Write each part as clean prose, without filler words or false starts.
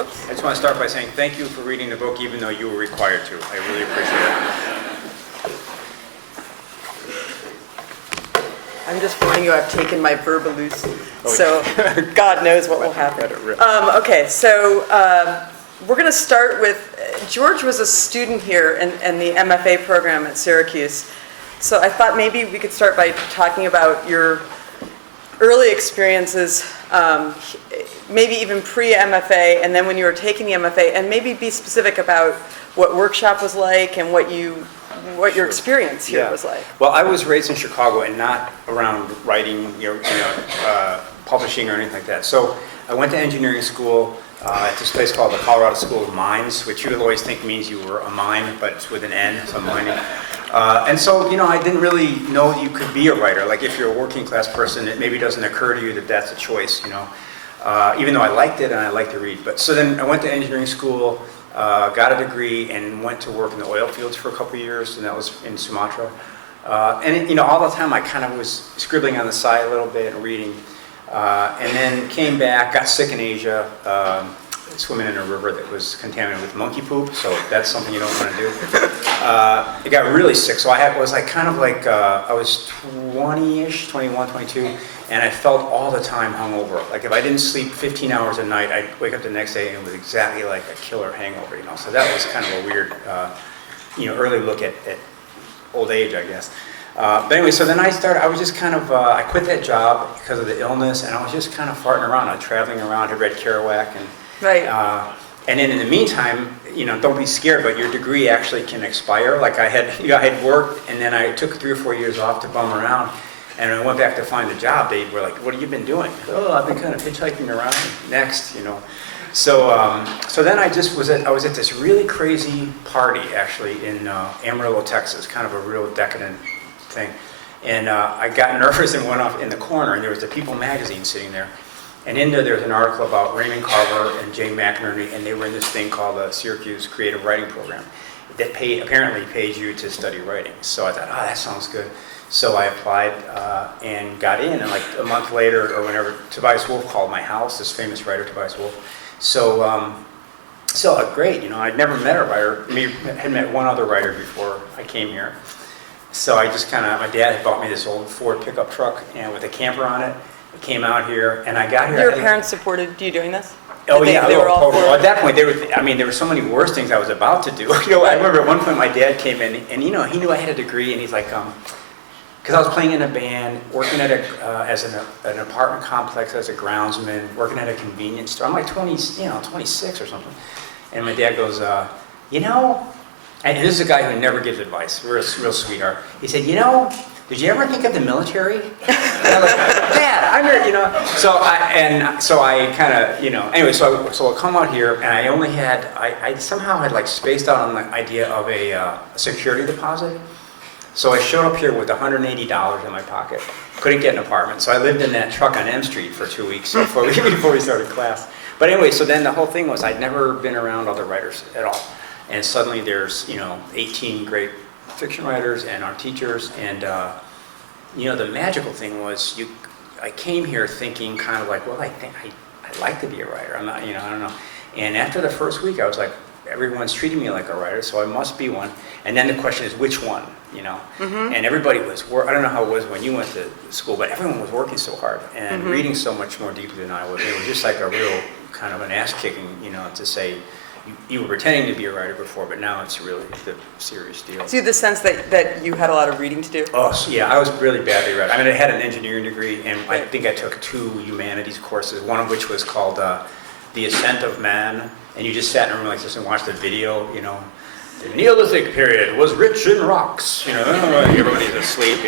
Whoops. I just want to start by saying thank you for reading the book, even though you were required to. I really appreciate it. I'm just warning you, I've taken my Verbaluse, so God knows what will happen. Okay, so we're going to start with, George was a student here in the MFA program at Syracuse. So I thought maybe we could start by talking about your early experiences, maybe even pre-MFA, and then when you were taking the MFA, and maybe be specific about what workshop was like and what your experience here was like. Well, I was raised in Chicago and not around writing, publishing or anything like that. So I went to engineering school at this place called the Colorado School of Mines, which you would always think means you were a mine, but it's with an N, so mining. And so, I didn't really know you could be a writer. Like if you're a working class person, it maybe doesn't occur to you that that's a choice, even though I liked it and I liked to read. But so then I went to engineering school, got a degree, and went to work in the oil fields for a couple of years, and that was in Sumatra. And all the time I kind of was scribbling on the side a little bit and reading. And then came back, got sick in Asia, swimming in a river that was contaminated with monkey poop, so that's something you don't want to do. I got really sick, so I was I was 20-ish, 21, 22, and I felt all the time hungover. Like if I didn't sleep 15 hours a night, I'd wake up the next day and it was exactly like a killer hangover, So that was kind of a weird, early look at old age, I guess. But anyway, so then I was just kind of, I quit that job because of the illness, and I was just kind of farting around. I was traveling around, I read Kerouac, and right. And then in the meantime, don't be scared, but your degree actually can expire. Like I had worked, and then I took 3 or 4 years off to bum around, and I went back to find a job. They were like, "What have you been doing?" "Oh, I've been kind of hitchhiking around." Next, So then I was at this really crazy party actually in Amarillo, Texas, kind of a real decadent thing. And I got nervous and went off in the corner, and there was the People magazine sitting there. And in there was an article about Raymond Carver and Jane McInerney, and they were in this thing called the Syracuse Creative Writing Program that apparently pays you to study writing. So I thought, that sounds good. So I applied and got in, and like a month later or whenever, Tobias Wolff called my house, this famous writer, Tobias Wolff. So great, I'd never met a writer. I had met one other writer before I came here. So I just my dad had bought me this old Ford pickup truck and with a camper on it. I came out here, and I got here. Your parents supported you doing this? Oh yeah, they were all totally. Well, at that point, there were so many worse things I was about to do. I remember at one point my dad came in, and he knew I had a degree, and he's like, because I was playing in a band, working at an apartment complex as a groundsman, working at a convenience store. I'm like 26 or something, and my dad goes, and this is a guy who never gives advice, real sweetheart. He said, did you ever think of the military? And I'm like, Dad, I'm here, So I kind of, anyway, so I'll come out here, and I only had, I somehow had like spaced out on the idea of a security deposit. So I showed up here with $180 in my pocket. Couldn't get an apartment, so I lived in that truck on M Street for 2 weeks before we started class. But anyway, so then the whole thing was I'd never been around other writers at all. And suddenly there's, 18 great fiction writers and our teachers, and the magical thing was I came here thinking kind of like, well, I think I'd like to be a writer. I'm not, I don't know. And after the first week, I was like, everyone's treating me like a writer, so I must be one. And then the question is, which one? Mm-hmm. And everybody was, I don't know how it was when you went to school, but everyone was working so hard and reading so much more deeply than I was. It was just like a real kind of an ass kicking, to say, you were pretending to be a writer before, but now it's really the serious deal. So you had the sense that you had a lot of reading to do? Oh, yeah, I was really badly read. I mean, I had an engineering degree, and I think I took 2 humanities courses, one of which was called The Ascent of Man, and you just sat in a room like this and watched the video, The Neolithic period was rich in rocks, everybody's asleep,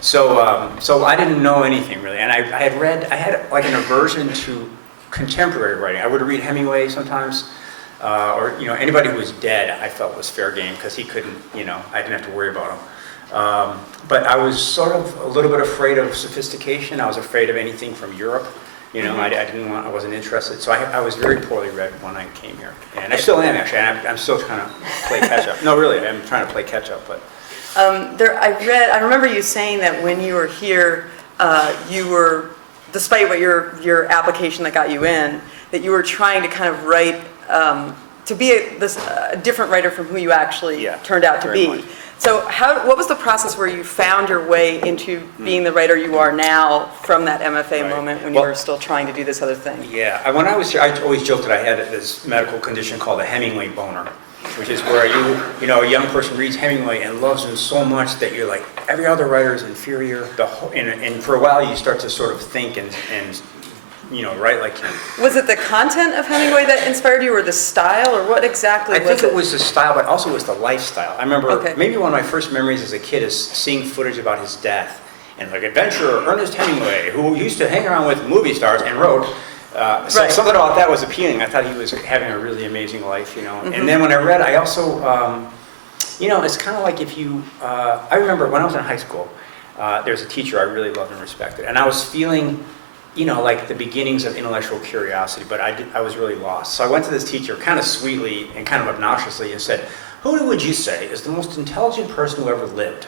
So I didn't know anything really, and I had like an aversion to contemporary writing. I would read Hemingway sometimes, or anybody who was dead I felt was fair game because he couldn't, I didn't have to worry about him. But I was sort of a little bit afraid of sophistication. I was afraid of anything from Europe. I wasn't interested. So I was very poorly read when I came here, and I still am actually. And I'm still trying to play catch up. No, really, I'm trying to play catch up. But I remember you saying that when you were here, despite what your application that got you in, that you were trying to kind of write, to be a different writer from who you actually turned out to very be. much. So what was the process where you found your way into being the writer you are now from that MFA moment when you were still trying to do this other thing? Yeah, when I was here, I always joked that I had this medical condition called a Hemingway boner, which is where a young person reads Hemingway and loves him so much that you're like, every other writer is inferior. And for a while you start to sort of think and write like him. Was it the content of Hemingway that inspired you, or the style, or what exactly was it? I think it was the style, but also it was the lifestyle. I remember Okay. maybe one of my first memories as a kid is seeing footage about his death. And like adventurer Ernest Hemingway, who used to hang around with movie stars and wrote, so something about that was appealing. I thought he was having a really amazing life, And then when I read, I also, it's kind of like if you, I remember when I was in high school, there was a teacher I really loved and respected. And I was feeling, like the beginnings of intellectual curiosity, but I was really lost. So I went to this teacher kind of sweetly and kind of obnoxiously and said, who would you say is the most intelligent person who ever lived?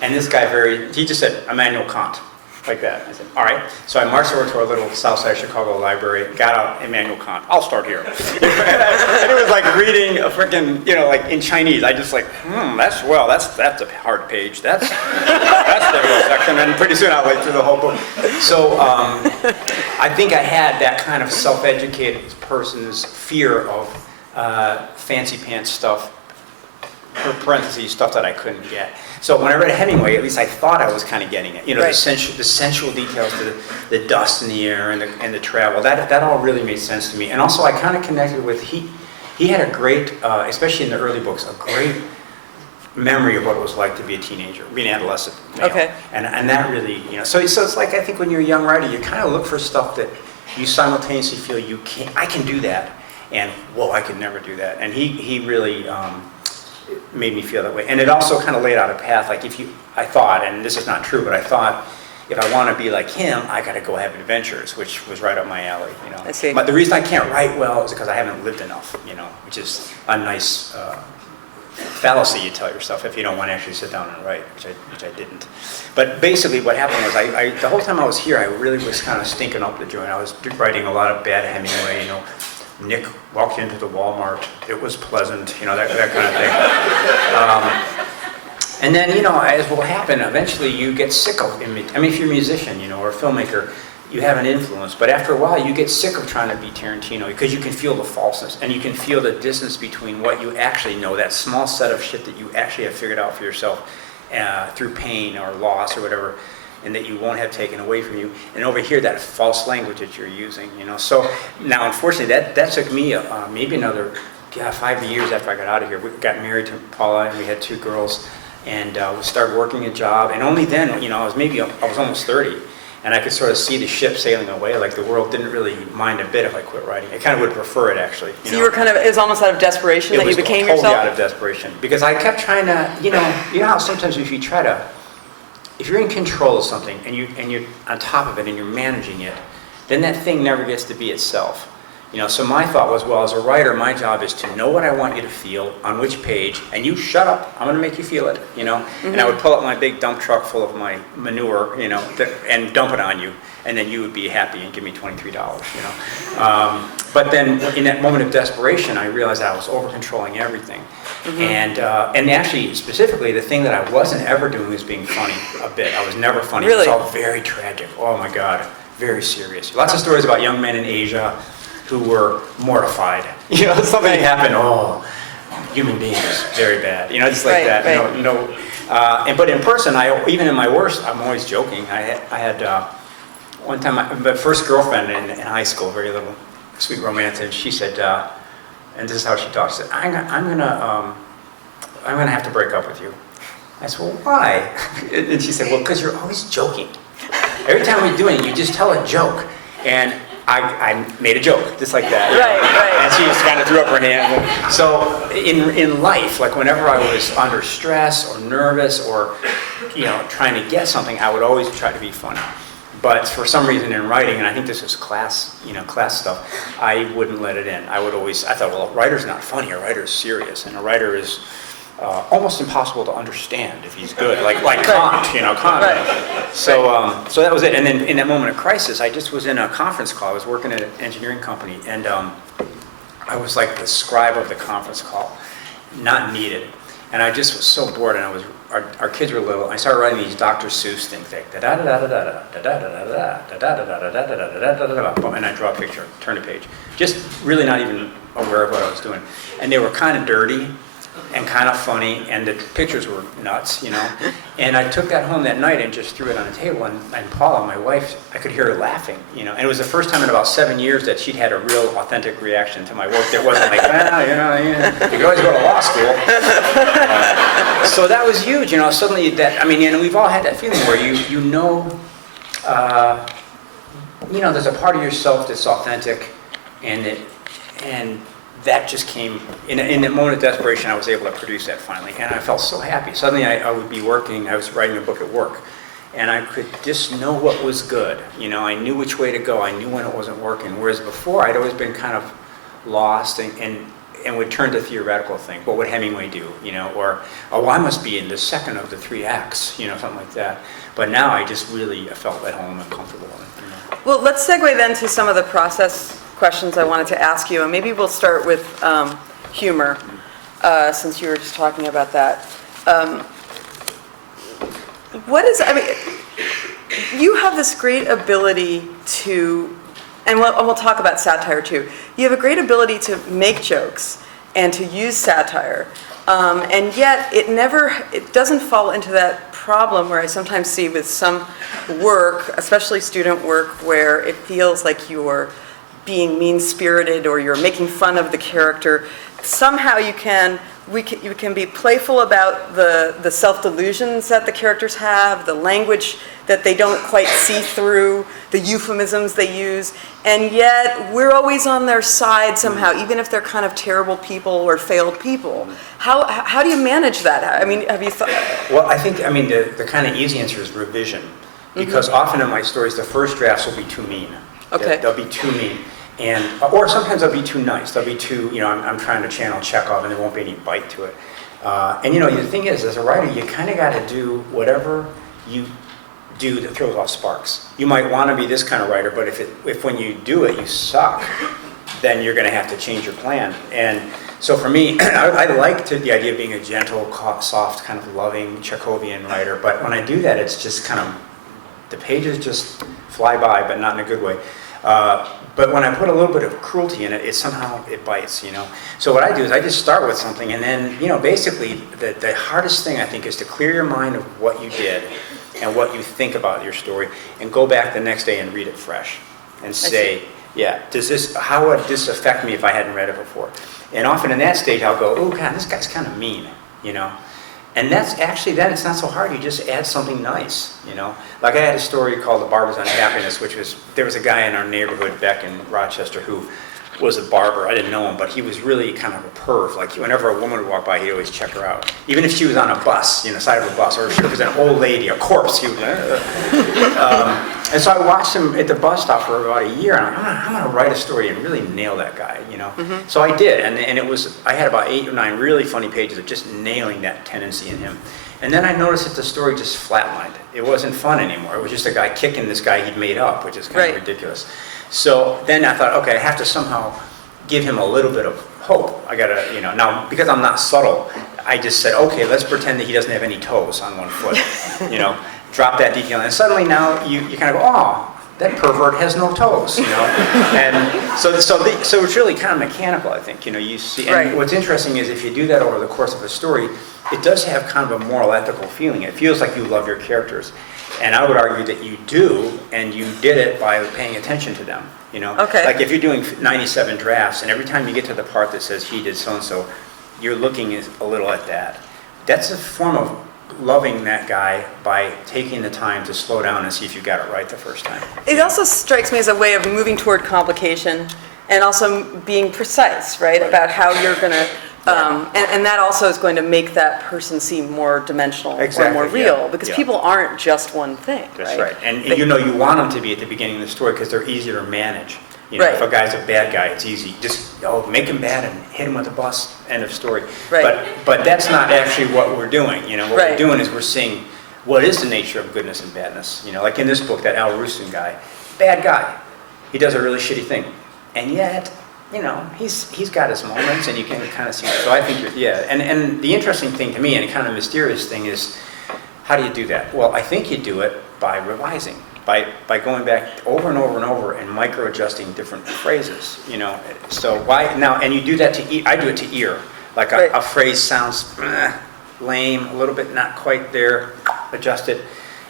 And this guy he just said, Immanuel Kant, like that. I said, all right. So I marched over to our little Southside Chicago library, got out Immanuel Kant. I'll start here. And it was like reading a freaking, like in Chinese. I just like, that's a hard page. That's the real section. And pretty soon I went through the whole book. So I think I had that kind of self-educated person's fear of fancy pants stuff, parentheses, stuff that I couldn't get. So when I read Hemingway, at least I thought I was kind of getting it. The sensual details, the dust in the air and the travel. That all really made sense to me. And also I kind of connected with, he had a great, especially in the early books, a great memory of what it was like to be a teenager, be an adolescent male. Okay. And that really, so it's like, I think when you're a young writer, you kind of look for stuff that you simultaneously feel I can do that, and whoa, I could never do that. And he really, made me feel that way. And it also kind of laid out a path, like I thought, and this is not true, but I thought, if I want to be like him, I got to go have adventures, which was right up my alley, I see. But the reason I can't write well is because I haven't lived enough, which is a nice fallacy you tell yourself if you don't want to actually sit down and write, which I didn't. But basically what happened was, the whole time I was here, I really was kind of stinking up the joint. I was writing a lot of bad Hemingway, Nick walked into the Walmart, it was pleasant, that kind of thing. And then, as will happen, eventually you get sick of it. I mean, if you're a musician, or a filmmaker, you have an influence. But after a while, you get sick of trying to be Tarantino because you can feel the falseness and you can feel the distance between what you actually know, that small set of shit that you actually have figured out for yourself through pain or loss or whatever, and that you won't have taken away from you. And over here, that false language that you're using, So now, unfortunately, that took me maybe another 5 years after I got out of here. We got married to Paula, and we had 2 girls, and we started working a job. And only then, I was almost 30, and I could sort of see the ship sailing away. Like the world didn't really mind a bit if I quit writing. I kind of would prefer it, actually. So you were it was almost out of desperation that you became yourself? It was totally out of desperation. Because I kept trying to, you know how sometimes if you're in control of something and you're on top of it and you're managing it, then that thing never gets to be itself. So my thought was, well, as a writer, my job is to know what I want you to feel on which page, and you shut up, I'm going to make you feel it, And I would pull up my big dump truck full of my manure, and dump it on you, and then you would be happy and give me $23, But then in that moment of desperation, I realized I was over-controlling everything. And actually, specifically, the thing that I wasn't ever doing was being funny a bit. I was never funny. Really? It was all very tragic. Oh my God, very serious. Lots of stories about young men in Asia who were mortified. Something happened. Oh, human beings, very bad. Just like that. Right. But in person, even in my worst, I'm always joking. I had one time my first girlfriend in high school, very little sweet romance, and she said, and this is how she talks. She said, I'm gonna have to break up with you. I said, well, why? And she said, well, because you're always joking. Every time we do it, you just tell a joke. And I made a joke, just like that. Right. And she just kind of threw up her hand. So in life, like whenever I was under stress or nervous or, trying to get something, I would always try to be funny. But for some reason in writing, and I think this is class stuff, I wouldn't let it in. I thought, well, a writer's not funny, a writer's serious, and a writer is almost impossible to understand if he's good, like Kant, Kant. Right. So, so that was it. And then in that moment of crisis, I just was in a conference call. I was working at an engineering company, and I was like the scribe of the conference call, not needed. And I just was so bored, and our kids were little. I started writing these Dr. Seuss things, like da da da da da da da da da da da da da da da da da da, and I draw a picture, turn a page, just really not even aware of what I was doing. And they were kind of dirty and kind of funny, and the pictures were nuts, And I took that home that night and just threw it on the table, and Paula, my wife, I could hear her laughing, And it was the first time in about 7 years that she'd had a real authentic reaction to my work that wasn't like, you could always go to law school. So that was huge, suddenly we've all had that feeling where there's a part of yourself that's authentic, and that just came, in a moment of desperation, I was able to produce that finally, and I felt so happy. Suddenly I would be working, I was writing a book at work, and I could just know what was good. I knew which way to go, I knew when it wasn't working, whereas before I'd always been kind of lost and would turn to theoretical things. What would Hemingway do? Or, I must be in the second of the 3 acts, something like that. But now I just really felt at home and comfortable. Well, let's segue then to some of the process questions I wanted to ask you, and maybe we'll start with humor, since you were just talking about that. You have this great ability to, and we'll talk about satire too. You have a great ability to make jokes and to use satire, and yet it doesn't fall into that problem where I sometimes see with some work, especially student work, where it feels like you're being mean-spirited or you're making fun of the character. Somehow you can be playful about the self-delusions that the characters have, the language that they don't quite see through, the euphemisms they use, and yet we're always on their side somehow, even if they're kind of terrible people or failed people. How do you manage that? Have you thought? Well, I think, the kind of easy answer is revision, because often in my stories, the first drafts will be too mean. Okay. They'll be too mean. Or sometimes they'll be too nice. They'll be too, I'm trying to channel Chekhov, and there won't be any bite to it. The thing is, as a writer, you kind of got to do whatever you do that throws off sparks. You might want to be this kind of writer, but if when you do it, you suck, then you're going to have to change your plan. And so for me, I like the idea of being a gentle, soft, kind of loving Chekhovian writer, but when I do that, it's just kind of, the pages just fly by, but not in a good way. But when I put a little bit of cruelty in it, somehow it bites, So what I do is I just start with something, and then, basically the hardest thing I think is to clear your mind of what you did and what you think about your story, and go back the next day and read it fresh, and say, how would this affect me if I hadn't read it before? And often in that stage I'll go, oh God, this guy's kind of mean, And that's actually, then it's not so hard. You just add something nice, Like I had a story called The Barbizon Happiness, there was a guy in our neighborhood back in Rochester who was a barber. I didn't know him, but he was really kind of a perv. Like whenever a woman would walk by, he'd always check her out. Even if she was on a bus, side of a bus, or if she was an old lady, a corpse, he would. And so I watched him at the bus stop for about a year, and I'm going to write a story and really nail that guy, So I did, and I had about 8 or 9 really funny pages of just nailing that tendency in him. And then I noticed that the story just flatlined. It wasn't fun anymore. It was just a guy kicking this guy he'd made up, which is kind of ridiculous. So then I thought, okay, I have to somehow give him a little bit of hope. I gotta, now because I'm not subtle, I just said, okay, let's pretend that he doesn't have any toes on one foot, drop that detail, and suddenly now you kind of go, oh, that pervert has no toes, and so it's really kind of mechanical, I think, you see, and what's interesting is if you do that over the course of a story, it does have kind of a moral, ethical feeling. It feels like you love your characters. And I would argue that you do, and you did it by paying attention to them, Okay. Like if you're doing 97 drafts, and every time you get to the part that says he did so-and-so, you're looking a little at that. That's a form of loving that guy by taking the time to slow down and see if you got it right the first time. It also strikes me as a way of moving toward complication and also being precise, right? About how you're going to, and that also is going to make that person seem more dimensional or more real, because people aren't just one thing. That's right. And you want them to be at the beginning of the story because they're easier to manage. You know, Right. if a guy's a bad guy, it's easy. Just make him bad and hit him with a bus. End of story. Right. But that's not actually what we're doing. You know, what Right. we're doing is we're seeing what is the nature of goodness and badness. You know, like in this book, that Al Rustin guy, bad guy. He does a really shitty thing, and yet, you know, he's got his moments, and you can kind of see it. So I think and the interesting thing to me, and kind of mysterious thing is, how do you do that? Well, I think you do it by revising. By going back over and over and over and micro-adjusting different phrases, you know. So why now? And you do that to I do it to ear. Like Right. a phrase sounds lame, a little bit not quite there, adjust it.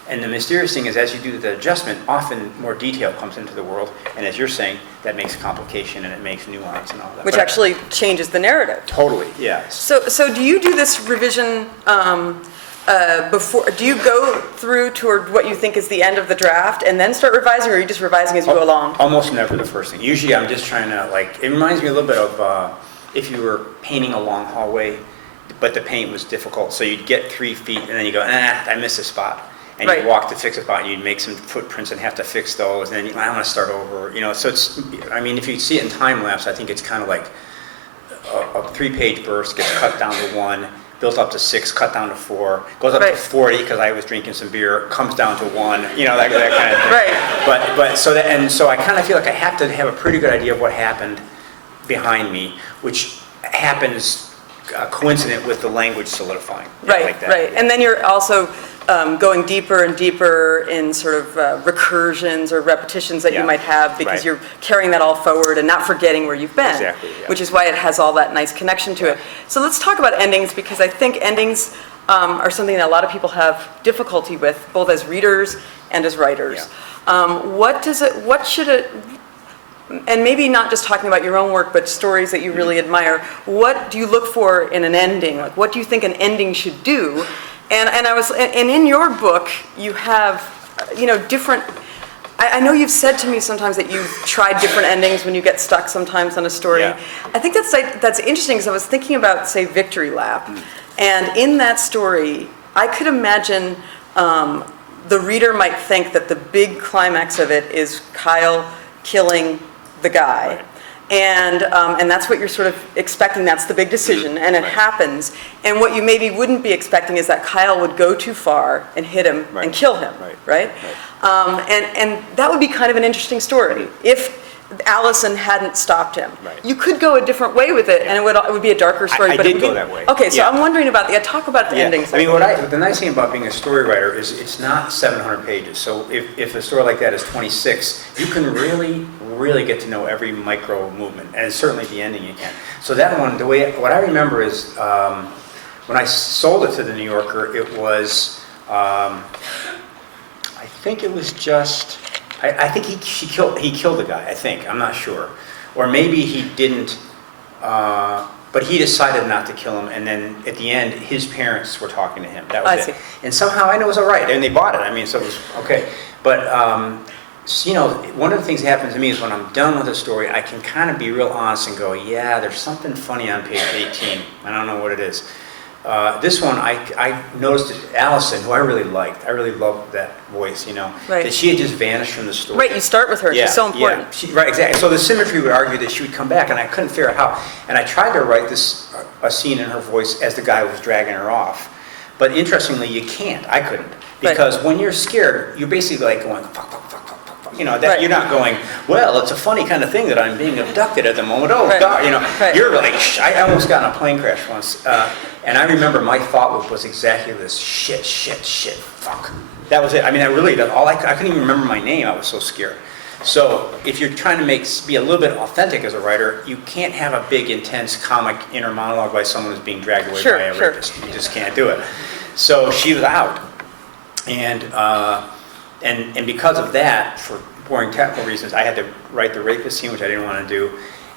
And the mysterious thing is, as you do the adjustment, often more detail comes into the world. And as you're saying, that makes complication and it makes nuance and all that. Which But actually changes the narrative. totally, yes. So do you do this revision before, do you go through toward what you think is the end of the draft and then start revising, or are you just revising as you go along? Almost never the first thing. Usually I'm just trying to, like, it reminds me a little bit of if you were painting a long hallway, but the paint was difficult. So you'd get 3 feet and then you go, I missed a spot. And Right. you'd walk to fix a spot and you'd make some footprints and have to fix those. And then I want to start over, you know. So it's, I mean, if you see it in time lapse, I think it's kind of like a 3-page burst gets cut down to 1, built up to 6, cut down to 4, goes up Right. to 40 because I was drinking some beer, comes down to 1, you know, that kind of thing. Right. But so I kind of feel like I have to have a pretty good idea of what happened behind me, which happens coincident with the language solidifying. Right, like that. right. And then you're also going deeper and deeper in sort of recursions or repetitions that you Yeah. might have, because Right. you're carrying that all forward and not forgetting where you've been. Exactly, yeah. Which is why it has all that nice connection to it. So let's talk about endings, because I think endings are something that a lot of people have difficulty with, both as readers and as writers. What should it, and maybe not just talking about your own work, but stories that you really admire, what do you look for in an ending? Like, what do you think an ending should do? And in your book, you have, you know, different, I know you've said to me sometimes that you've tried different endings when you get stuck sometimes on a story. Yeah. I think that's interesting, because I was thinking about, say, Victory Lap. And in that story, I could imagine the reader might think that the big climax of it is Kyle killing the guy. Right. And that's what you're sort of expecting. That's the big decision, and it happens. And what you maybe wouldn't be expecting is that Kyle would go too far and hit him Right. and kill him, right? And that would be kind of an interesting story if Allison hadn't stopped him. Right. You could go a different way with it, and it would be a darker story. I but it did would be, go that way. Okay, so Yeah. I'm wondering about talk about the endings. I mean, the nice thing about being a story writer is it's not 700 pages. So if a story like that is 26, you can really get to know every micro movement, and certainly the ending you can. So that one, what I remember is when I sold it to the New Yorker, it was, I think it was just, I think he killed the guy, I think, I'm not sure. Or maybe he didn't, but he decided not to kill him, and then at the end, his parents were talking to him. That was I it. see. And somehow I know it was all right, and they bought it. I mean, so it was okay. But, so, you know, one of the things that happens to me is when I'm done with a story, I can kind of be real honest and go, yeah, there's something funny on page 18. I don't know what it is. This one, I noticed that Allison, who I really liked, I really loved that voice, you know, Right. that she had just vanished from the story. Right, you start with her. She's so important. Yeah, right, exactly. So the symmetry would argue that she would come back, and I couldn't figure out how. And I tried to write a scene in her voice as the guy was dragging her off. But interestingly, you can't. I couldn't. Because when you're scared, you're basically like going, fuck, fuck, fuck, fuck, fuck, fuck. You know, that Right. you're not going, well, it's a funny kind of thing that I'm being abducted at the moment. Oh, Right. God, you know. Right. You're like, I almost got in a plane crash once. And I remember my thought loop was exactly this, shit, fuck. That was it. I mean, I couldn't even remember my name. I was so scared. So if you're trying to be a little bit authentic as a writer, you can't have a big, intense comic inner monologue by someone who's being dragged away by a rapist. You just can't do it. So she was out. And because of that, for boring technical reasons, I had to write the rapist scene, which I didn't want to do.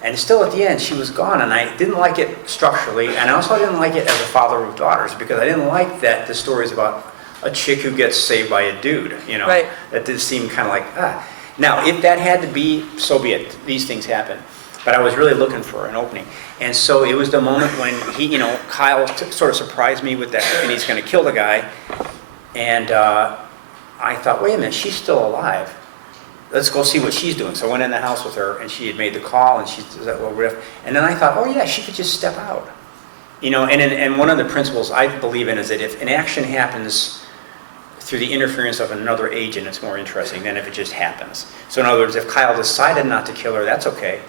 And still at the end, she was gone, and I didn't like it structurally, and I also didn't like it as a father of daughters, because I didn't like that the story is about a chick who gets saved by a dude, you know. Right. That did seem kind of like, Now, if that had to be, so be it. These things happen. But I was really looking for an opening. And so it was the moment when Kyle sort of surprised me with that, and he's going to kill the guy. And I thought, wait a minute, she's still alive. let's go see what she's doing. So I went in the house with her, and she had made the call, and she did that little riff. And then I thought, oh yeah, she could just step out. And one of the principles I believe in is that if an action happens through the interference of another agent, it's more interesting than if it just happens. So in other words, if Kyle decided not to kill her, that's okay,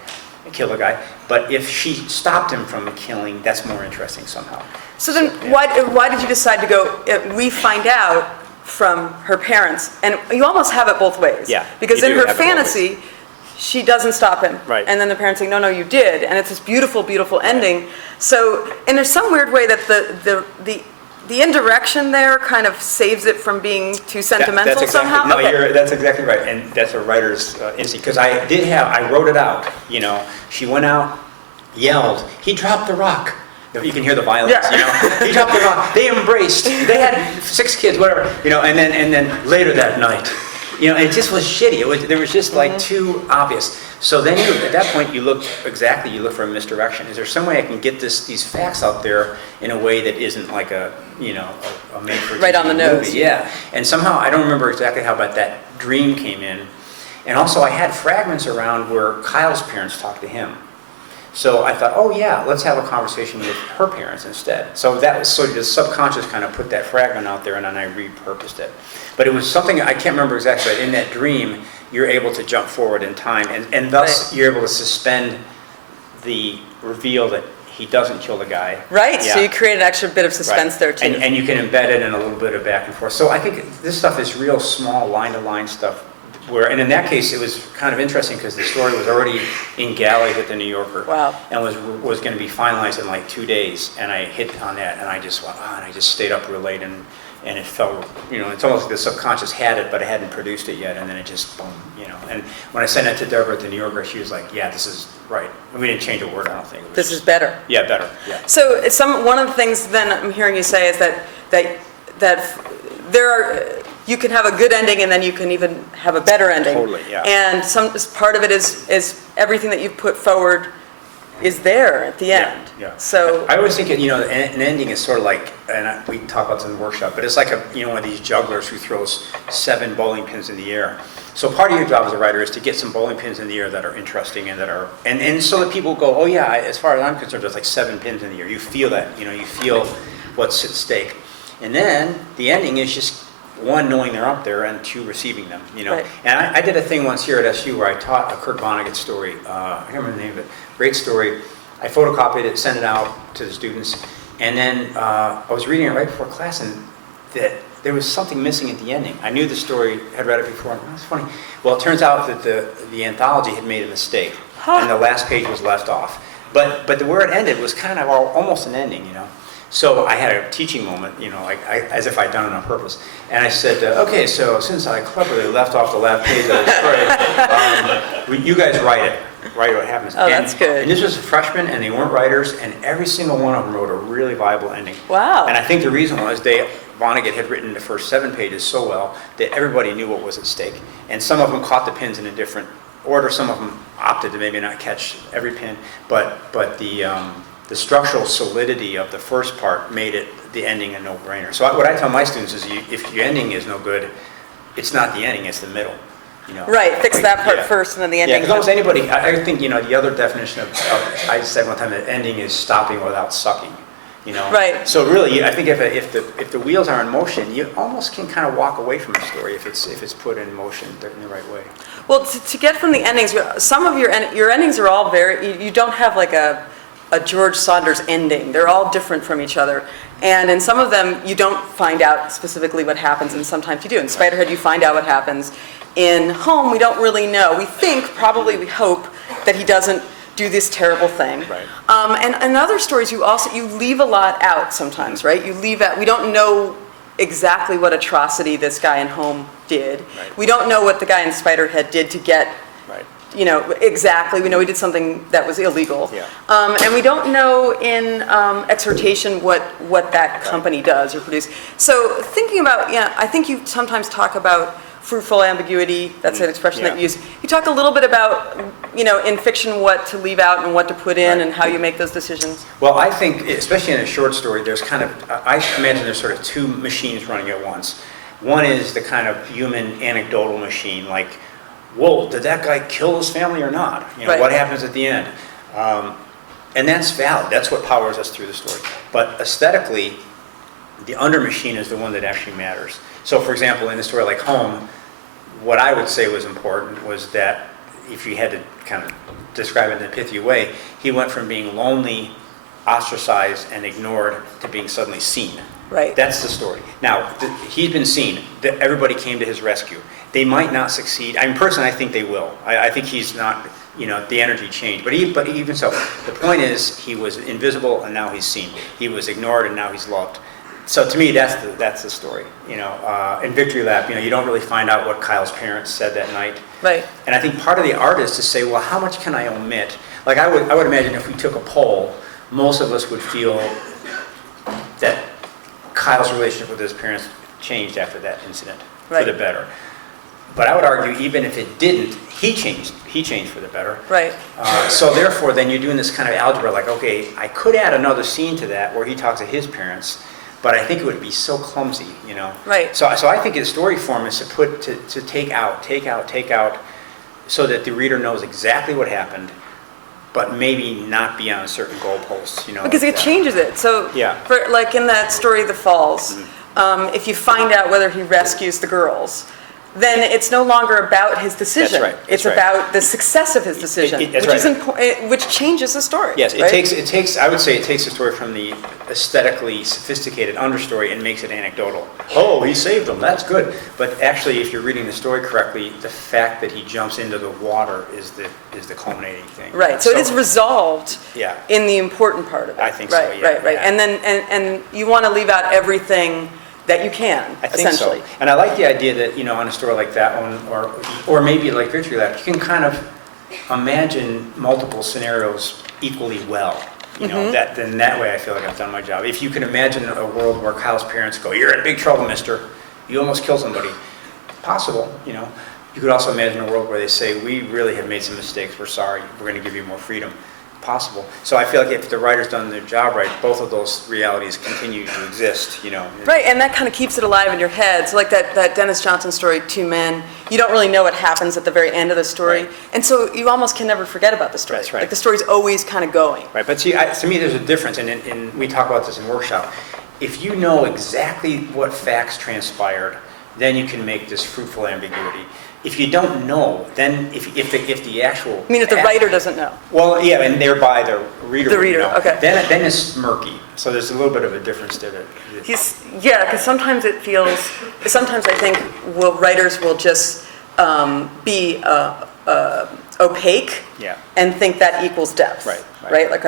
kill the guy. But if she stopped him from killing, that's more interesting somehow. So then why did you decide to go, we find out from her parents, and you almost have it both ways. Yeah, because you in do her have it both fantasy, she doesn't stop him. Right. And then the parents say, no, you did. And it's this beautiful, beautiful ending. So, and there's some weird way that the indirection there kind of saves it from being too sentimental that's exactly, somehow? No, Okay. that's exactly right. And that's a writer's instinct. Because I wrote it out, She went out, yelled, he dropped the rock. You can hear the violence, He dropped the rock. They embraced. They had 6 kids, whatever, and then later that night, it just was shitty. There was just like too obvious. So then at that point you look for a misdirection. Is there some way I can get these facts out there in a way that isn't like a made for TV right on the nose. movie? Yeah. And somehow I don't remember exactly how, but that dream came in. And also I had fragments around where Kyle's parents talked to him. So I thought, oh yeah, let's have a conversation with her parents instead. So that was sort of the subconscious kind of put that fragment out there, and then I repurposed it. But it was something, I can't remember exactly, but in that dream, you're able to jump forward in time, and thus you're able to suspend the reveal that he doesn't kill the guy. Right, Yeah. so you create an extra bit of suspense there too. And you can embed it in a little bit of back and forth. So I think this stuff is real small line-to-line stuff. And in that case, it was kind of interesting because the story was already in galleys at the New Yorker. Wow. And was going to be finalized in like 2 days. And I hit on that, and I just went, and I just stayed up real late, and it felt, it's almost like the subconscious had it, but I hadn't produced it yet, and then it just, boom, And when I sent it to Deborah at the New Yorker, she was like, yeah, this is right. And we didn't change a word, I don't think. It was This just, is better. Yeah, better, yeah. So one of the things then I'm hearing you say is that there are, you can have a good ending and then you can even have a better ending. Totally, yeah. And part of it is everything that you've put forward is there at the end. Yeah. So I always think, an ending is sort of like, and we talk about this in the workshop, but it's like one of these jugglers who throws 7 bowling pins in the air. So part of your job as a writer is to get some bowling pins in the air that are interesting and and so that people go, oh yeah, as far as I'm concerned, there's like 7 pins in the air. You feel that, you feel what's at stake. And then the ending is just 1, knowing they're up there, and 2, receiving them, Right. And I did a thing once here at SU where I taught a Kurt Vonnegut story. I can't remember the name of it. Great story. I photocopied it, sent it out to the students, and then I was reading it right before class, and that there was something missing at the ending. I knew the story, had read it before, and that's funny. Well, it turns out that the anthology had made a mistake, and the last page was left off. But the where it ended was kind of almost an ending, So I had a teaching moment, as if I'd done it on purpose. And I said, okay, so since I cleverly left off the last page of the story, you guys write what happens. Oh, that's good. And this was a freshman, and they weren't writers, and every single one of them wrote a really viable ending. Wow. And I think the reason was Vonnegut had written the first 7 pages so well that everybody knew what was at stake. And some of them caught the pins in a different order. Some of them opted to maybe not catch every pin, but the structural solidity of the first part made the ending a no-brainer. So what I tell my students is, if your ending is no good, it's not the ending, it's the middle. Right, fix that part first and then the ending. Yeah, because almost anybody, I think, the other definition of, I said one time that ending is stopping without sucking. Right. So really, I think if the wheels are in motion, you almost can kind of walk away from the story if it's put in motion in the right way. Well, to get from the endings, some of your endings are all you don't have like a George Saunders ending. They're all different from each other. And in some of them, you don't find out specifically what happens, and sometimes you do. In Spiderhead, you find out what happens. In Home, we don't really know. We think, probably we hope, that he doesn't do this terrible thing. Right. And in other stories, you leave a lot out sometimes, right? You leave out, we don't know exactly what atrocity this guy in Home did. Right. We don't know what the guy in Spiderhead did to get exactly. We know he did something that was illegal. Yeah. And we don't know in Exhortation what that company does or produces. So thinking about, I think you sometimes talk about fruitful ambiguity. That's an expression that you use. You talk a little bit about, in fiction, what to leave out and what to put in, and how you make those decisions. Well, I think, especially in a short story, there's I imagine there's sort of 2 machines running at once. One is the kind of human anecdotal machine, like whoa, did that guy kill his family or not? Right. What happens at the end? And that's valid. That's what powers us through the story. But aesthetically, the under machine is the one that actually matters. So for example, in a story like Home, what I would say was important was that if you had to kind of describe it in a pithy way, he went from being lonely, ostracized, and ignored to being suddenly seen. Right. That's the story. Now, he's been seen. Everybody came to his rescue. They might not succeed. I mean, personally, I think they will. I think he's not, the energy changed. But even so, the point is he was invisible and now he's seen. He was ignored and now he's loved. So to me, that's the story. In Victory Lap, you don't really find out what Kyle's parents said that night. Right. And I think part of the art is to say, well, how much can I omit? Like I would imagine if we took a poll, most of us would feel that Kyle's relationship with his parents changed after that incident for the better. But I would argue even if it didn't, he changed. He changed for the better. Right. So therefore, then you're doing this kind of algebra, like, okay, I could add another scene to that where he talks to his parents, but I think it would be so clumsy, Right. So I think the story form is to take out, so that the reader knows exactly what happened, but maybe not be on a certain goalpost, Because it changes it. So, Yeah. like in that story, The Falls, if you find out whether he rescues the girls, then it's no longer about his decision. That's right. It's about the success of his decision, That's which is right. important, which changes the story. Yes, it right? takes. I would say it takes the story from the aesthetically sophisticated understory and makes it anecdotal. Oh, he saved them. That's good. But actually, if you're reading the story correctly, the fact that he jumps into the water is the culminating thing. Right. So it is resolved. Yeah. In the important part of it. I think so, Right. yeah, Right. Right. yeah. And then and you want to leave out everything that you can, I think essentially. so. And I like the idea that, on a story like that one, or maybe like Victory Lap, you can kind of imagine multiple scenarios equally well. Then that way I feel like I've done my job. If you can imagine a world where Kyle's parents go, "You're in big trouble, mister. You almost killed somebody." Possible, You could also imagine a world where they say, "We really have made some mistakes. We're sorry. We're going to give you more freedom." Possible. So I feel like if the writer's done their job right, both of those realities continue to exist, Right, and that kind of keeps it alive in your head. So like that Dennis Johnson story, Two Men, you don't really know what happens at the very end of the story. Right. And so you almost can never forget about the story. That's right. Like the story's always kind of going. Right, but see, to me, there's a difference, and we talk about this in workshop. If you know exactly what facts transpired, then you can make this fruitful ambiguity. If you don't know, then if the actual... I mean, if the writer doesn't know. Well, yeah, and thereby the reader The would reader, know. okay. Then it's murky. So there's a little bit of a difference to it. Because sometimes I think writers will just be opaque Yeah. and think that equals depth. Right. Like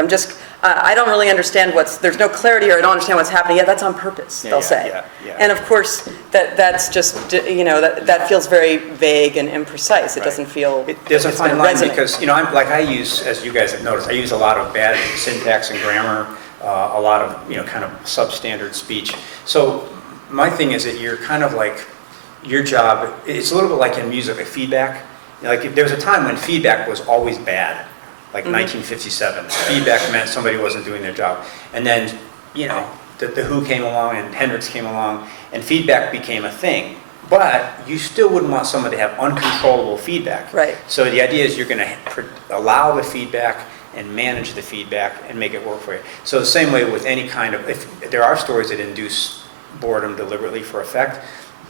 I don't really understand there's no clarity or I don't understand what's happening. Yeah, that's on purpose, they'll say. Yeah. And of course, that's just, that feels very vague and imprecise. It doesn't feel, There's a it's fine gonna line resonate. because, I use, as you guys have noticed, I use a lot of bad syntax and grammar, a lot of, kind of substandard speech. So my thing is that you're kind of like, your job, it's a little bit like in music, like feedback. Like there was a time when feedback was always bad, like 1957. Feedback meant somebody wasn't doing their job. And then, the Who came along and Hendrix came along, and feedback became a thing. But you still wouldn't want someone to have uncontrollable feedback. Right. So the idea is you're going to allow the feedback and manage the feedback and make it work for you. So the same way with any kind of, if there are stories that induce boredom deliberately for effect,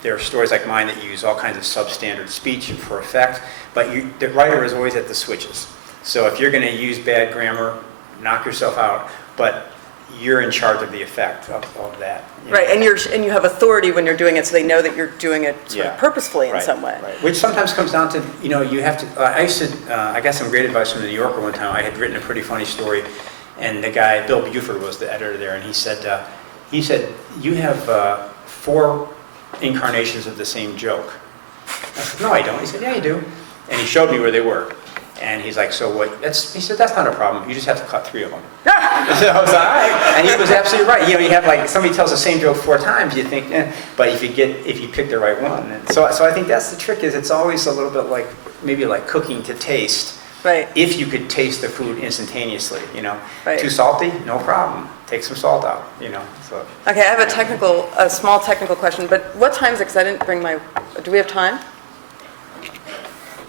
there are stories like mine that use all kinds of substandard speech for effect, but the writer is always at the switches. So if you're going to use bad grammar, knock yourself out, but you're in charge of the effect of that. Right, and you have authority when you're doing it, so they know that you're doing it sort of purposefully in Right, some way. Right. Which sometimes comes down to, you have to, I got some great advice from the New Yorker one time. I had written a pretty funny story, and the guy, Bill Buford, was the editor there, and he said, you have 4 incarnations of the same joke. I said, no, I don't. He said, yeah, you do. And he showed me where they were. And he's like, so what? He said, that's not a problem. You just have to cut 3 of them. So I was like, all right. And he was absolutely right. You have like, somebody tells the same joke 4 times, you think, but if you pick the right one. And so I think that's the trick, is it's always a little bit like, maybe like cooking to taste. Right. If you could taste the food instantaneously, Right. Too salty? No problem. Take some salt out, So. Okay, I have a small technical question, but what time is it? Because I didn't bring do we have time?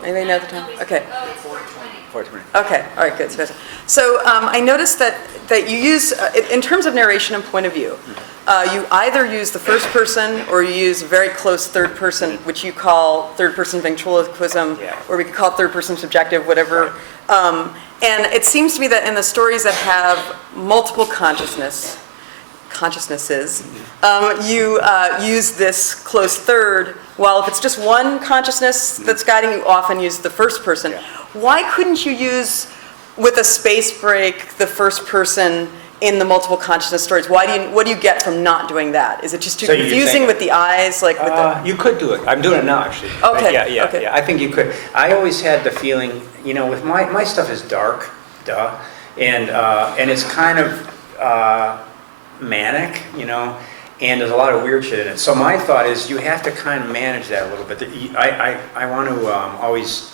Anybody know the time? Okay. Oh, it's 4:20. 420. Okay, all right, good. So I noticed that you use, in terms of narration and point of view, you either use the first person or you use very close third person, which you call third person ventriloquism, or we could call it third person subjective, whatever. And it seems to me that in the stories that have multiple consciousnesses, you use this close third, while if it's just one consciousness that's guiding you, often use the first person. Why couldn't you use, with a space break, the first person in the multiple consciousness stories? What do you get from not doing that? Is it just too confusing with the eyes? Like with the... You could do it. I'm doing it now, actually. Okay. Yeah. I think you could. I always had the feeling, with my stuff is dark, and it's kind of manic, and there's a lot of weird shit in it. So my thought is you have to kind of manage that a little bit. I want to always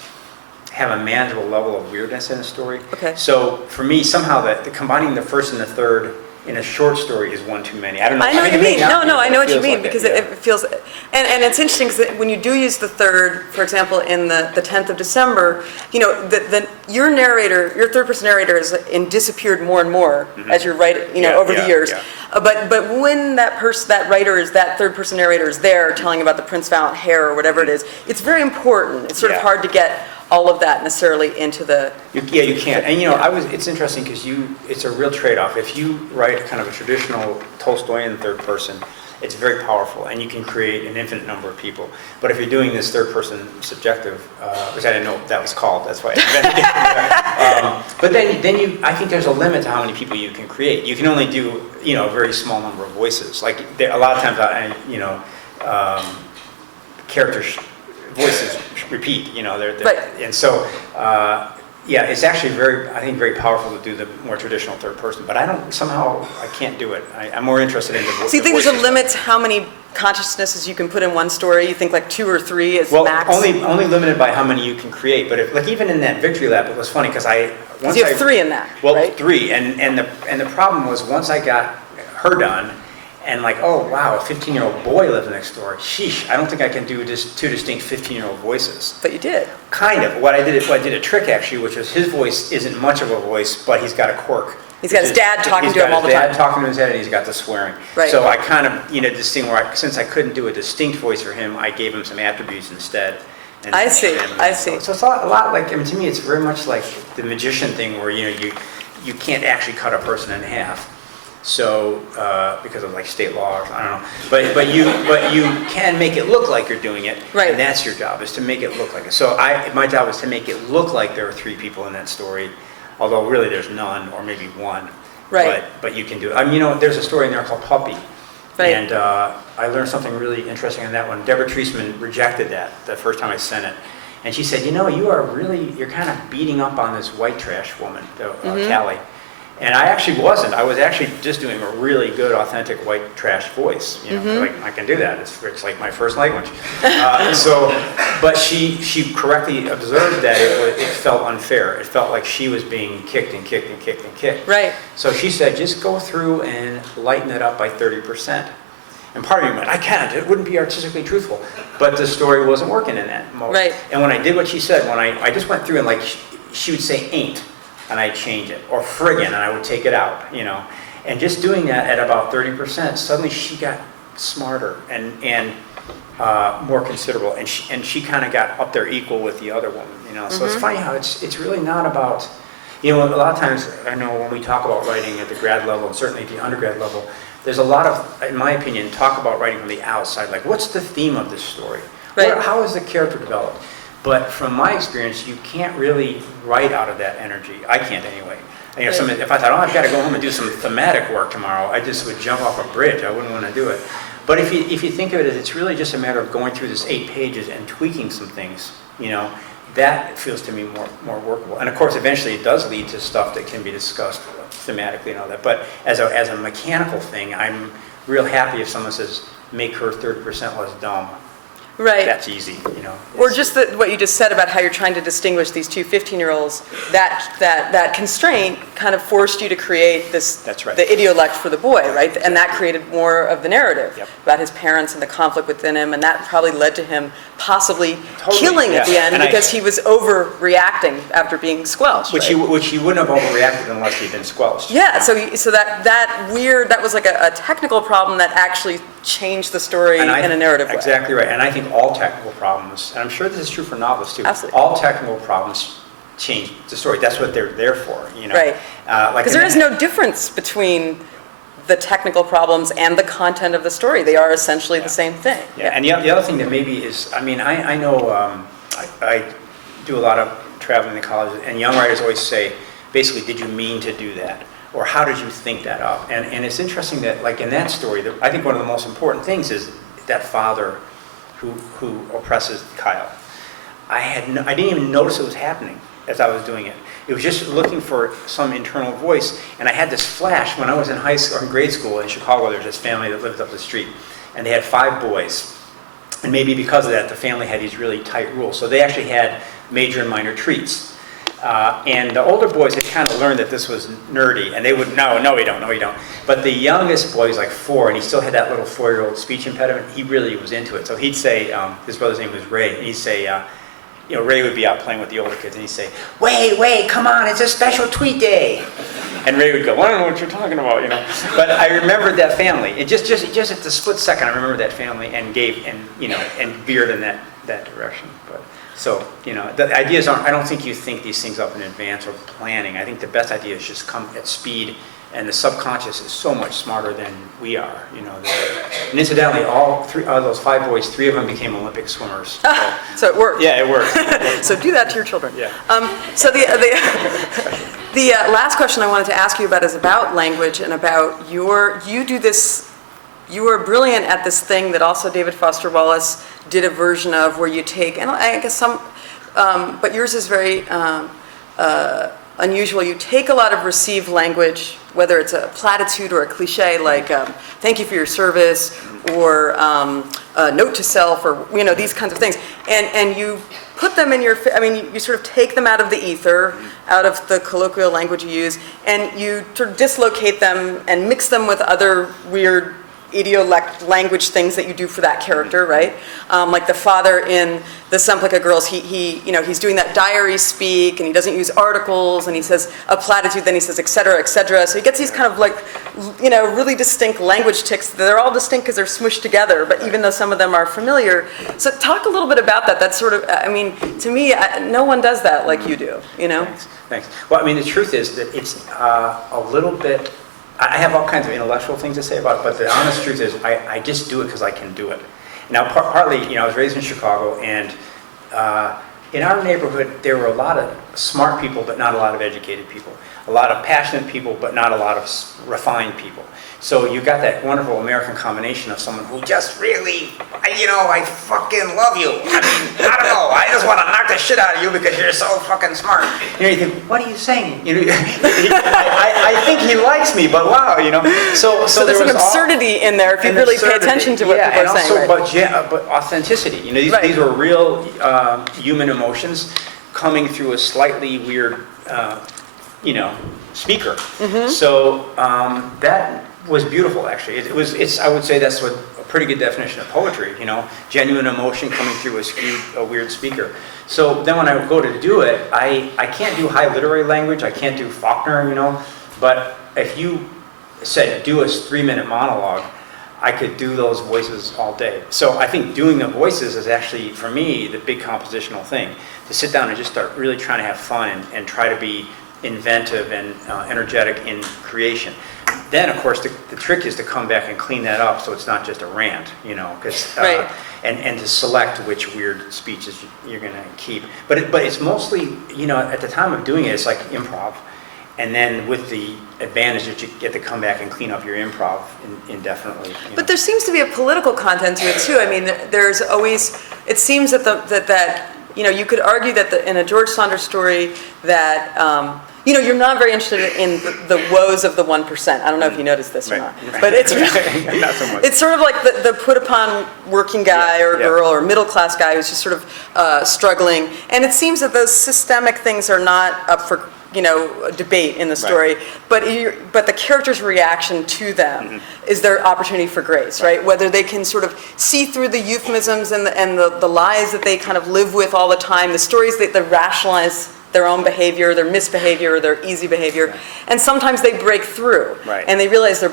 have a manageable level of weirdness in a story. Okay. So for me, somehow the combining the first and the third in a short story is one too many. I don't know. I know what you mean. No, I know what you mean, because it it feels, and it's interesting because when you do use the third, for example, in the 10th of December, your narrator, your third person narrator is disappeared more and more as you're writing, over the years. Yeah. But when that third person narrator is there telling about the Prince Valiant hair or whatever it is, it's very important. It's sort of hard to get all of that necessarily into the... You can't. And it's interesting because it's a real trade-off. If you write kind of a traditional Tolstoyan third person, it's very powerful and you can create an infinite number of people. But if you're doing this third person subjective, which I didn't know that was called, that's why I invented it. But then I think there's a limit to how many people you can create. You can only do, a very small number of voices. Like a lot of times, characters' voices repeat, Right. And so, it's actually very powerful to do the more traditional third person, but I can't do it. I'm more interested in the voices. So you think there's a limit to how many consciousnesses you can put in one story? You think like 2 or 3 is max? Well, only limited by how many you can create, but even in that victory lap, it was funny because you have 3 in that, right? 3, and the problem was once I got her done, and oh wow, a 15-year-old boy lives next door. Sheesh, I don't think I can do just 2 distinct 15-year-old voices. But you did. Kind of. I did a trick actually, which was his voice isn't much of a voice, but he's got a quirk. He's got his dad talking to him all the time. He's got his dad talking to his head, and he's got the swearing. Right. So I kind of, this thing where since I couldn't do a distinct voice for him, I gave him some attributes instead. I see. So it's a lot like, to me, it's very much like the magician thing where, you can't actually cut a person in half. So, because of state law, I don't know, but you can make it look like you're doing it, right? And that's your job, is to make it look like it. So my job is to make it look like there are 3 people in that story, although really there's none or maybe 1. Right. But you can do it. There's a story in there called Puppy, right. And I learned something really interesting on that one. Deborah Treisman rejected that the first time I sent it, and she said, you're kind of beating up on this white trash woman, Callie. And I actually wasn't. I was actually just doing a really good, authentic white trash voice. I can do that. It's like my first language. But she correctly observed that it felt unfair. It felt like she was being kicked and kicked and kicked and kicked. Right. So she said, just go through and lighten it up by 30%. And part of me went, I can't. It wouldn't be artistically truthful. But the story wasn't working in that mode. Right. And when I did what she said, when I just went through and she would say ain't, and I'd change it, or friggin', and I would take it out, And just doing that at about 30%, suddenly she got smarter and more considerable, and she kind of got up there equal with the other woman, So it's funny how it's really not about, a lot of times I know when we talk about writing at the grad level, and certainly at the undergrad level, there's a lot of, in my opinion, talk about writing from the outside, like what's the theme of this story? Right. How is the character developed? But from my experience, you can't really write out of that energy. I can't anyway. If I thought, I've got to go home and do some thematic work tomorrow, I just would jump off a bridge. I wouldn't want to do it. But if you think of it as it's really just a matter of going through this 8 pages and tweaking some things, that feels to me more workable. And of course, eventually it does lead to stuff that can be discussed thematically and all that. But as a mechanical thing, I'm real happy if someone says, make her 30% less dumb. Right. That's easy, you know. Or just what you just said about how you're trying to distinguish these two 15-year-olds, that constraint kind of forced you to create this, That's right. the idiolect for the boy, right? And that created more of the narrative Yep. about his parents and the conflict within him, and that probably led to him possibly Totally, killing at yeah. the end And because he was overreacting after being squelched. Which right? he wouldn't have overreacted unless he'd been squelched. Yeah, so that was like a technical problem that actually changed the story in a narrative way. Exactly right. And I think all technical problems, and I'm sure this is true for novelists too, Absolutely. all technical problems change the story. That's what they're there for, you know. Right. Like Because there is no difference between the technical problems and the content of the story. They are essentially the same thing. Yeah, and the other thing that maybe is, I mean, I know I do a lot of traveling to colleges, and young writers always say, basically, did you mean to do that? Or how did you think that up? And it's interesting that, like in that story, I think one of the most important things is that father who oppresses Kyle. I didn't even notice it was happening as I was doing it. It was just looking for some internal voice, and I had this flash when I was in high school, or in grade school in Chicago. There's this family that lived up the street, and they had 5 boys, and maybe because of that, the family had these really tight rules. So they actually had major and minor treats. And the older boys had kind of learned that this was nerdy, and they would, no, we don't. But the youngest boy was like 4, and he still had that little 4-year-old speech impediment. He really was into it. So he'd say, his brother's name was Ray, and he'd say, Ray would be out playing with the older kids, and he'd say, wait, come on, it's a special tweet day. And Ray would go, I don't know what you're talking about, you know. But I remembered that family. It just at the split second, I remembered that family and veered in that direction. But so, the ideas aren't, I don't think you think these things up in advance or planning. I think the best ideas just come at speed, and the subconscious is so much smarter than we are, And incidentally, all 3 of those 5 boys, 3 of them became Olympic swimmers. So it worked. Yeah, it worked. So do that to your children. Yeah. So the last question I wanted to ask you about is about language and about you are brilliant at this thing that also David Foster Wallace did a version of where you take, and I guess but yours is very unusual. You take a lot of received language, whether it's a platitude or a cliche, like thank you for your service, or a note to self, or these kinds of things, and you put them in you sort of take them out of the ether, out of the colloquial language you use, and you sort of dislocate them and mix them with other weird idiolect language things that you do for that character, right? Like the father in The Semplica Girls, he's doing that diary speak, and he doesn't use articles, and he says a platitude, then he says et cetera, et cetera. So he gets these kind of really distinct language tics. They're all distinct because they're smushed together, but even though some of them are familiar. So talk a little bit about that. That's sort of, to me, no one does that like you do, Thanks. Well, the truth is that it's a little bit, I have all kinds of intellectual things to say about it, but the honest truth is I just do it because I can do it. Now, partly, I was raised in Chicago, and in our neighborhood, there were a lot of smart people, but not a lot of educated people. A lot of passionate people, but not a lot of refined people. So you got that wonderful American combination of someone who just really, I fucking love you. I don't know, I just want to knock the shit out of you because you're so fucking smart. You think, what are you saying? I think he likes me, but wow, So there's an absurdity in there if you really pay attention to what people are saying. But authenticity. These were real human emotions coming through a slightly weird, speaker. Mm-hmm. So that was beautiful, actually. I would say that's a pretty good definition of poetry, genuine emotion coming through a weird speaker. So then when I go to do it, I can't do high literary language, I can't do Faulkner, but if you said do a 3-minute monologue, I could do those voices all day. So I think doing the voices is actually, for me, the big compositional thing, to sit down and just start really trying to have fun and try to be inventive and energetic in creation. Then, of course, the trick is to come back and clean that up so it's not just a rant, because right. and to select which weird speeches you're going to keep. But it's mostly, at the time of doing it, it's like improv. And then with the advantage that you get to come back and clean up your improv indefinitely. But there seems to be a political content to it too. There's always, it seems that you could argue that in a George Saunders story that you're not very interested in the woes of the 1%. I don't know if you noticed this or not, but it's not so much. it's sort of like the put upon working guy or girl or middle class guy who's just sort of struggling. And it seems that those systemic things are not up for debate in the story, but the character's reaction to them is their opportunity for grace, right? Whether they can sort of see through the euphemisms and the lies that they kind of live with all the time, the stories that they rationalize their own behavior, their misbehavior, or their easy behavior, and sometimes they break through, and they realize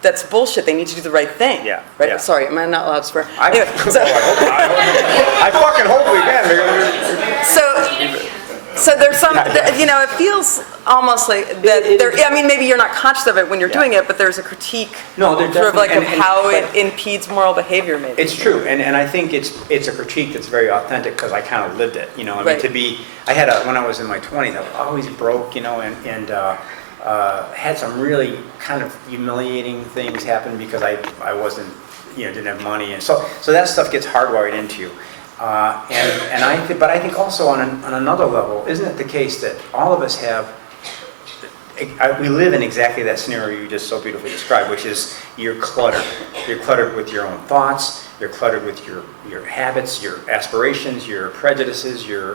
that's bullshit. They need to do the right thing. Yeah. Right. Yeah. Sorry, am I not allowed to swear? I fucking hope we can. So there's some, it feels almost like that. Maybe you're not conscious of it when you're doing it, but there's a critique. No, there sort of like definitely- of how it impedes moral behavior, maybe. It's true, and I think it's a critique that's very authentic because I kind of lived it. When I was in my 20s, I was always broke, and had some really kind of humiliating things happen because I wasn't, didn't have money, and so that stuff gets hardwired into you. But I think also on another level, isn't it the case that all of us we live in exactly that scenario you just so beautifully described, which is you're cluttered. You're cluttered with your own thoughts. You're cluttered with your habits, your aspirations, your prejudices, your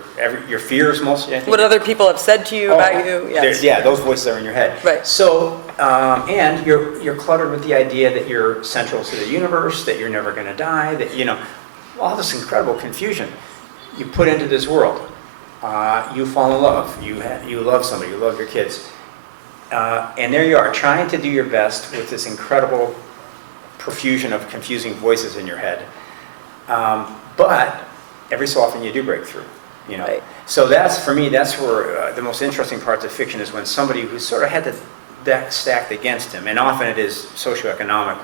fears mostly. I think. What other people have said to you about you. Yes. Those voices are in your head. Right. So, and you're cluttered with the idea that you're central to the universe, that you're never going to die, that all this incredible confusion you put into this world. You fall in love. You love somebody. You love your kids. And there you are, trying to do your best with this incredible profusion of confusing voices in your head. But every so often you do break through. Right. So for me, that's where the most interesting parts of fiction is when somebody who sort of had the deck stacked against him, and often it is socioeconomic,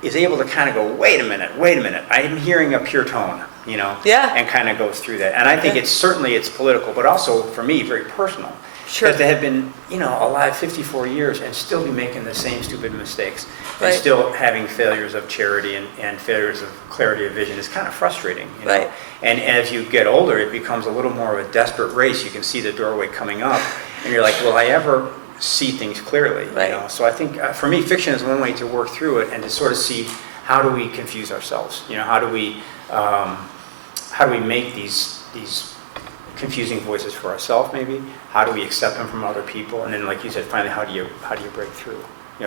is able to kind of go, wait a minute, I'm hearing a pure tone, and kind of goes through that. And I think it's political, but also, for me, very personal. Sure. Because they have been, alive 54 years and still be making the same stupid mistakes, Right. and still having failures of charity and failures of clarity of vision is kind of frustrating, Right. And as you get older, it becomes a little more of a desperate race. You can see the doorway coming up, and you're like, will I ever see things clearly? Right. So I think for me, fiction is one way to work through it and to sort of see how do we confuse ourselves. How do we make these confusing voices for ourselves? Maybe how do we accept them from other people? And then, like you said, finally, how do you break through?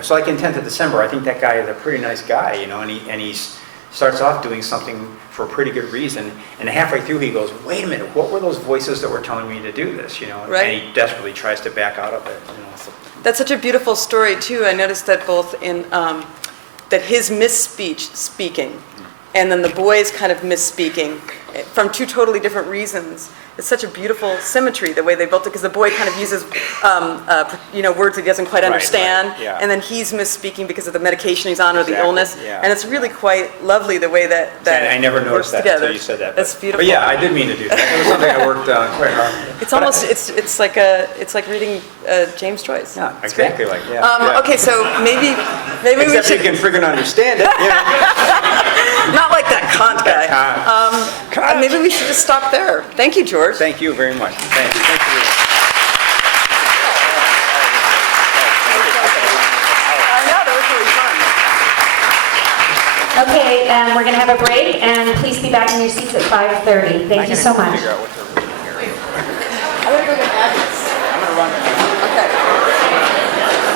So like in 10th of December, I think that guy is a pretty nice guy. And he starts off doing something for a pretty good reason, and halfway through he goes, wait a minute, what were those voices that were telling me to do this? Right. And he desperately tries to back out of it. So. That's such a beautiful story too. I noticed that both in that his speaking, and then the boy's kind of misspeaking from two totally different reasons. It's such a beautiful symmetry the way they built it, because the boy kind of uses words that he doesn't quite understand, right, yeah. and then he's misspeaking because of the medication he's on or the Exactly, illness, yeah. and it's really quite lovely the way that And I never noticed that together. until you said that. That's beautiful. But yeah, I did mean to do that. It was something I worked quite hard. It's almost it's like reading James Joyce. Yeah, It's exactly great. like yeah. Okay, so maybe we Except should you can friggin' understand it. not like that Kant guy. Kant. Maybe we should just stop there. Thank you, George. Thank you very much. Thank you. Thank you. I know, that was really fun. Okay, we're going to have a break, and please be back in your seats at 5:30. Thank you so much. Figure out what to